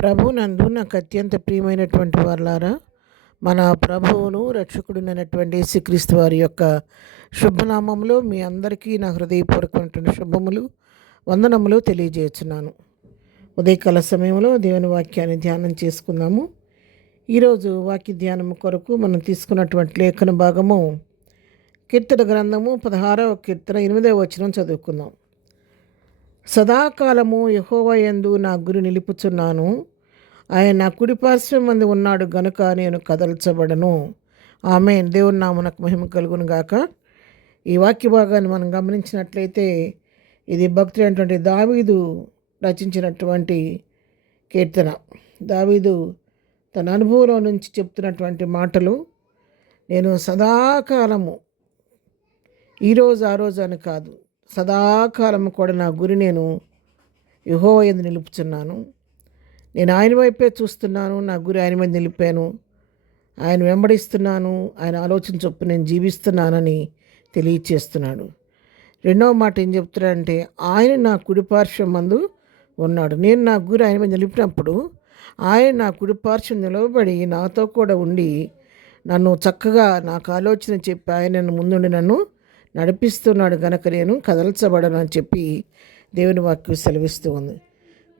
ప్రభునందు నాకు అత్యంత ప్రియమైనటువంటి వారలారా, మన ప్రభువును రక్షకుడునైనటువంటి యేసుక్రీస్తు వారి యొక్క శుభనామంలో మీ అందరికీ నా హృదయపూర్వకమైనటువంటి శుభములు, వందనములు తెలియజేస్తున్నాను. ఉదయకాల సమయంలో దేవుని వాక్యాన్ని ధ్యానం చేసుకుందాము. ఈరోజు వాక్య ధ్యానం కొరకు మనం తీసుకున్నటువంటి లేఖన భాగము కీర్తన గ్రంథము 16వ కీర్తన 8వ వచనం చదువుకుందాం. సదాకాలము యెహోవా యందు నా గురి నిలుపుచున్నాను. ఆయన నా కుడిపార్శ్వం మంది ఉన్నాడు గనుక నేను కదల్చబడను. ఆమేన్. దేవుని నామమునకు మహిమ కలుగును గాక. ఈ వాక్య భాగాన్ని మనం గమనించినట్లయితే ఇది భక్తుడైనటువంటి దావీదు రచించినటువంటి కీర్తన. దావీదు తన అనుభవంలో నుంచి చెప్తున్నటువంటి మాటలు. నేను సదాకాలము, ఈరోజు ఆ రోజు అని కాదు, సదాకాలము కూడా నా గురి నేను యెహోవా యందు నిలుపుచున్నాను. నేను ఆయన వైపే చూస్తున్నాను, నా గురి ఆయన మీద నిలిపాను, ఆయన వెంబడిస్తున్నాను, ఆయన ఆలోచన చొప్పున నేను జీవిస్తున్నానని తెలియచేస్తున్నాడు. రెండవ మాట ఏం చెప్తున్నాడంటే, ఆయన నా కుడిపార్శ్వం మందు ఉన్నాడు. నేను నా గురి ఆయన మీద నిలిపినప్పుడు ఆయన నా కుడిపార్శ్వం నిలవబడి నాతో కూడా ఉండి నన్ను చక్కగా నాకు ఆలోచన చెప్పి ఆయన ముందుండి నన్ను నడిపిస్తున్నాడు గనక నేను కదల్చబడను అని చెప్పి దేవుని వాక్యం సెలవిస్తూ ఉంది.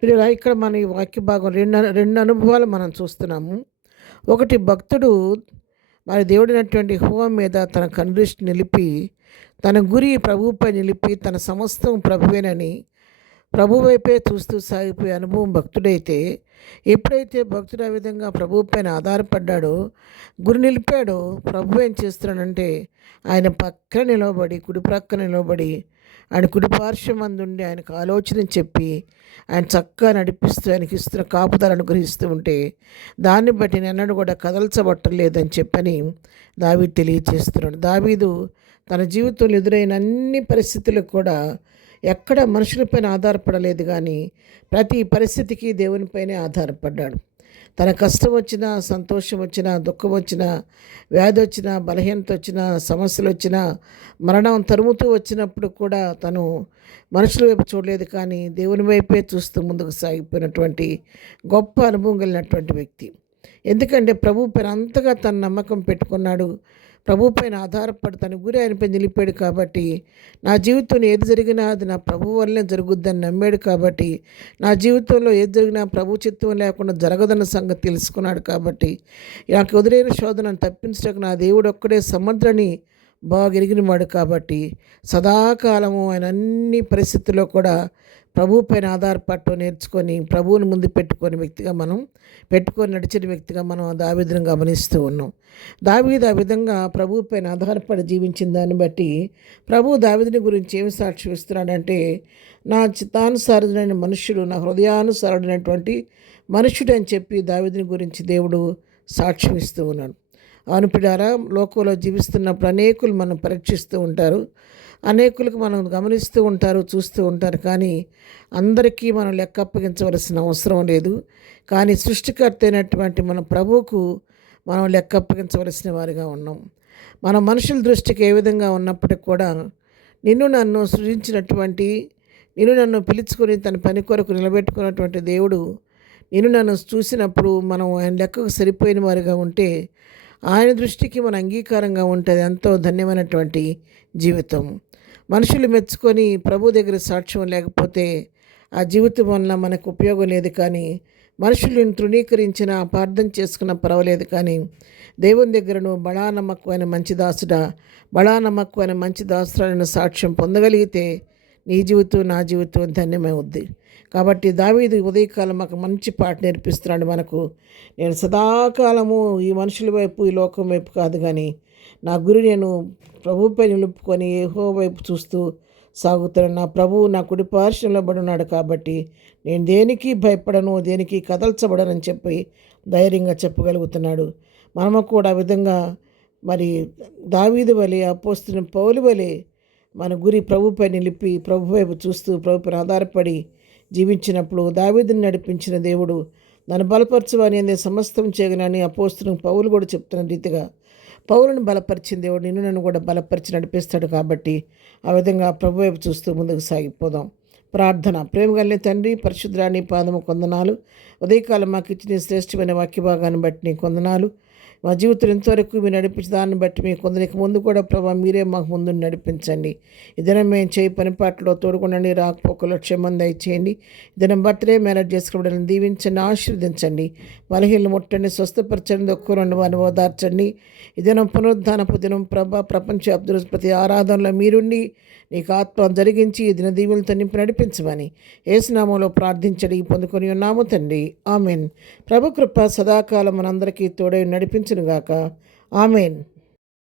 పిల్లల, ఇక్కడ మన ఈ వాక్య భాగం రెండు అనుభవాలు మనం చూస్తున్నాము. ఒకటి, భక్తుడు మరి దేవుడైనటువంటి యెహోవా మీద తన కనుదృష్టి నిలిపి తన గురి ప్రభువుపై నిలిపి తన సమస్తం ప్రభువేనని ప్రభు వైపే చూస్తూ సాగిపోయే అనుభవం భక్తుడైతే, ఎప్పుడైతే భక్తుడు ఆ విధంగా ప్రభువు పైన ఆధారపడ్డాడో, గురి నిలిపాడో, ప్రభు ఏం చేస్తున్నాడంటే ఆయన పక్కన నిలబడి, కుడి ప్రక్కన నిలబడి, ఆయన కుడి పార్శ్వం అందుండి ఆయనకు ఆలోచన చెప్పి ఆయన చక్కగా నడిపిస్తూ ఆయనకి ఇస్తున్న కాపుదలను అనుగ్రహిస్తూ ఉంటే దాన్ని బట్టి నిన్నడు కూడా కదల్చబట్టలేదని చెప్పని దావీదు తెలియజేస్తున్నాడు. దావీదు తన జీవితంలో ఎదురైన అన్ని పరిస్థితులకు కూడా ఎక్కడ మనుషులపైన ఆధారపడలేదు, కానీ ప్రతి పరిస్థితికి దేవునిపైనే ఆధారపడ్డాడు. తన కష్టం వచ్చినా, సంతోషం వచ్చినా, దుఃఖం వచ్చినా, వ్యాధి వచ్చినా, బలహీనత వచ్చినా, సమస్యలు వచ్చినా, మరణం తరుముతూ వచ్చినప్పుడు కూడా తను మనుషుల వైపు చూడలేదు, కానీ దేవుని వైపే చూస్తూ ముందుకు సాగిపోయినటువంటి గొప్ప అనుభవం కలిగినటువంటి వ్యక్తి. ఎందుకంటే ప్రభు పైన అంతగా తన నమ్మకం పెట్టుకున్నాడు, ప్రభు పైన ఆధారపడి తన గురి ఆయనపై నిలిపాడు. కాబట్టి నా జీవితంలో ఏది జరిగినా అది నా ప్రభు వల్లనే జరుగుద్దని నమ్మాడు. కాబట్టి నా జీవితంలో ఏది జరిగినా ప్రభు చిత్తం లేకుండా జరగదన్న సంగతి తెలుసుకున్నాడు. కాబట్టి నాకు ఎదురైన శోధనను తప్పించడానికి నా దేవుడు ఒక్కడే సమర్థులని బాగా ఎరిగినవాడు. కాబట్టి సదాకాలము ఆయన అన్ని పరిస్థితుల్లో కూడా ప్రభు పైన ఆధారపడటం నేర్చుకొని ప్రభువుని ముందు పెట్టుకొని నడిచిన వ్యక్తిగా మనం దావీదును గమనిస్తూ ఉన్నాం. దావీదు ఆ విధంగా ప్రభు పైన ఆధారపడి జీవించిన దాన్ని బట్టి ప్రభు దావీదుని గురించి ఏమి సాక్ష్యం ఇస్తున్నాడంటే, నా చిత్తానుసారుడైన మనుష్యుడు, నా హృదయానుసారుడైనటువంటి మనుష్యుడు అని చెప్పి దావీదుని గురించి దేవుడు సాక్ష్యం ఇస్తూ ఉన్నాడు. అవును పిల్లారా, లోకంలో జీవిస్తున్నప్పుడు అనేకులు మనం పరీక్షిస్తూ ఉంటారు, అనేకులకు మనం గమనిస్తూ ఉంటారు, చూస్తూ ఉంటారు, కానీ అందరికీ మనం లెక్క అప్పగించవలసిన అవసరం లేదు. కానీ సృష్టికర్త అయినటువంటి మన ప్రభువుకు మనం లెక్క అప్పగించవలసిన వారిగా ఉన్నాం. మన మనుషుల దృష్టికి ఏ విధంగా ఉన్నప్పటికీ కూడా నిన్ను నన్ను సృజించినటువంటి, నిన్ను నన్ను పిలుచుకొని తన పని కొరకు నిలబెట్టుకున్నటువంటి దేవుడు నిన్ను నన్ను చూసినప్పుడు మనం ఆయన లెక్కకు సరిపోయిన వారిగా ఉంటే, ఆయన దృష్టికి మన అంగీకారంగా ఉంటుంది ఎంతో ధన్యమైనటువంటి జీవితం. మనుషులు మెచ్చుకొని ప్రభు దగ్గర సాక్ష్యం లేకపోతే ఆ జీవితం వల్ల మనకు ఉపయోగం లేదు. కానీ మనుషులను తృణీకరించిన, అపార్థం చేసుకున్న పర్వాలేదు, కానీ దేవుని దగ్గర నువ్వు బడా నమ్మకమైన మంచి దాసుడా, బడా నమ్మకమైన మంచి దాసురాలైన సాక్ష్యం పొందగలిగితే నీ జీవితం, నా జీవితం ధన్యమవుద్ది. కాబట్టి దావీదు ఉదయకాలం మాకు మంచి పాట నేర్పిస్తున్నాడు మనకు. నేను సదాకాలము ఈ మనుషుల వైపు, ఈ లోకం వైపు కాదు, కానీ నా గురి నేను ప్రభువుపై నిలుపుకొని యెహోవా వైపు చూస్తూ సాగుతున్నాను. నా ప్రభువు నా కుడి పార్శ్వంలో ఉన్నాడు. కాబట్టి నేను దేనికి భయపడను, దేనికి కదల్చబడనని చెప్పి ధైర్యంగా చెప్పగలుగుతున్నాడు. మనము కూడా ఆ విధంగా మరి దావీదు వలె, అపోస్తలుడైన పౌలు వలె మన గురి ప్రభుపై నిలిపి ప్రభు వైపు చూస్తూ ప్రభుపై ఆధారపడి జీవించినప్పుడు దావీదుని నడిపించిన దేవుడు నన్ను బలపరచువని అందే సమస్తం చేయగలని అపోస్తలుడైన పౌలు కూడా చెప్తున్న రీతిగా పౌలుని బలపరిచిన దేవుడు నిన్ను నన్ను కూడా బలపరిచి నడిపిస్తాడు. కాబట్టి ఆ విధంగా ప్రభు వైపు చూస్తూ ముందుకు సాగిపోదాం. ప్రార్థన. ప్రేమ కలిగిన తండ్రి, పరిశుద్ధురాని పాదము కొందనాలు. ఉదయకాలం మాకు ఇచ్చిన ఈ శ్రేష్టమైన వాక్య భాగాన్ని బట్టి నీకు వందనాలు. మా జీవితం ఇంతవరకు మీరు నడిపించిన దాన్ని బట్టి మీ కొందరికి ముందు కూడా ప్రభావ మీరే మాకు ముందు నడిపించండి. ఈ దినం మేము చేయి పని పాటలో తోడుకొనండి, రాకపోకలు క్షేమం దయచేయండి. ఈ దినం బర్త్డే మ్యారేజ్ చేసుకోవడానికి దీవించండి, ఆశీర్వదించండి. బలహీనలు ముట్టండి, స్వస్థపరచండి, ఒక్కరుండి వారిని ఓదార్చండి. ఈ దినం పునరుద్ధానపు దినం ప్రభా, ప్రపంచ అబ్దుల్ ప్రతి ఆరాధనలో మీరుండి నీకు ఆత్మ జరిగించి ఈ దిన దీవులతో నింపి నడిపించమని యేసునామంలో ప్రార్థించడి పొందుకొని ఉన్నాము తండ్రి. ఆమెన్. ప్రభు కృప సదాకాలం మనందరికీ తోడై నడిపించునుగాక. ఆమెన్.